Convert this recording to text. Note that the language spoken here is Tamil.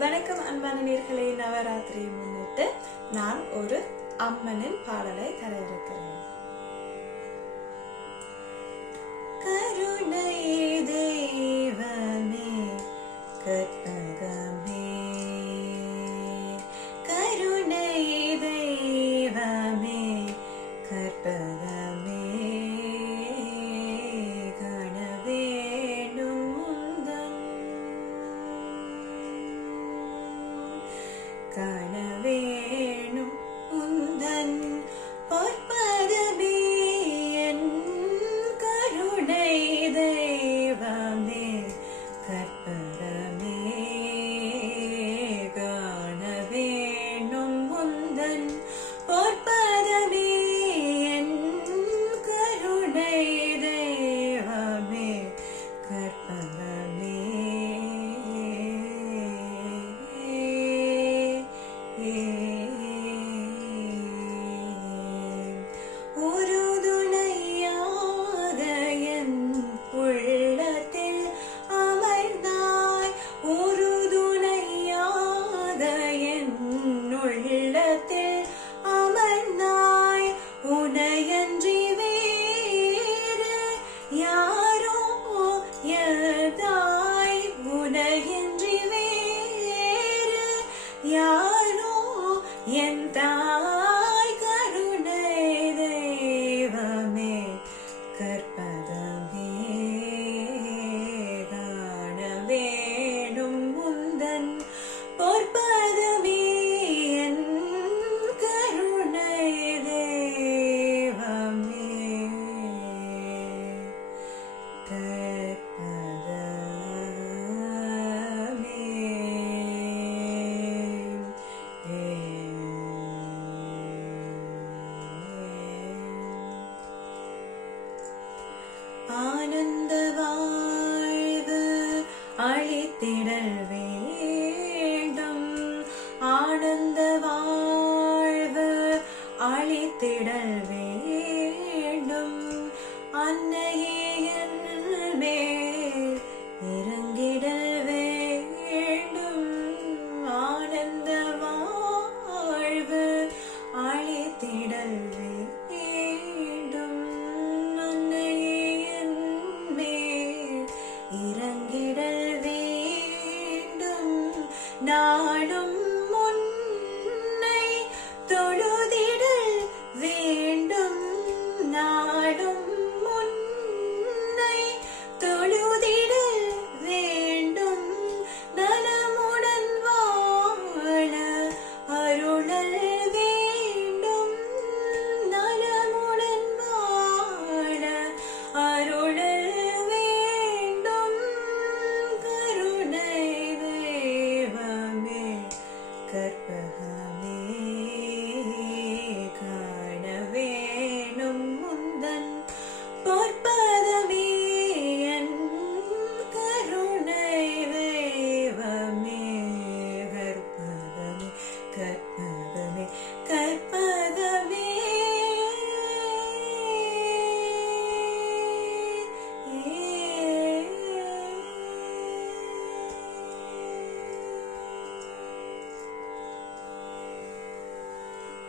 வணக்கம் அன்பான நேயர்களே, நவராத்திரியை முன்னிட்டு நான் ஒரு அம்மனின் பாடலை தர இருக்கிறேன். கருணை தெய்வமே கற்பகமே, கருணை தெய்வமே கற்பகமே, காணவேணும் உந்தன் பொற்பதமே, என் கருணை தெய்வமே கற்பகமே, காணவேணும் உந்தன் பொற்பதமே, என் கருணை தெய்வமே கற்பகமே. ஒரு துணையாக என் உள்ளத்தில் அமர்ந்தாய், ஒரு துணையாக என் உள்ளத்தில் அமர்ந்தாய், உனையன்றி வேறு யாரோ எதாய், உனையன்றி வேறு யாரோ என் தாய், கருணை தெய்வமே கற்பகமே, காணவேணும் உந்தன் பொற்பதமே, என் கருணை தெய்வமே ஆனந்த வாழ்வு அளித்திடல் வேண்டும், ஆனந்த வாழ்வு அளித்திடல் வேண்டும், அன்னையே என் மேல் இறங்கிடல் வேண்டும், ஆனந்த வாழ்வு அளித்திடல் வேண்டும், இறங்கிடல் வேண்டும், நாளும்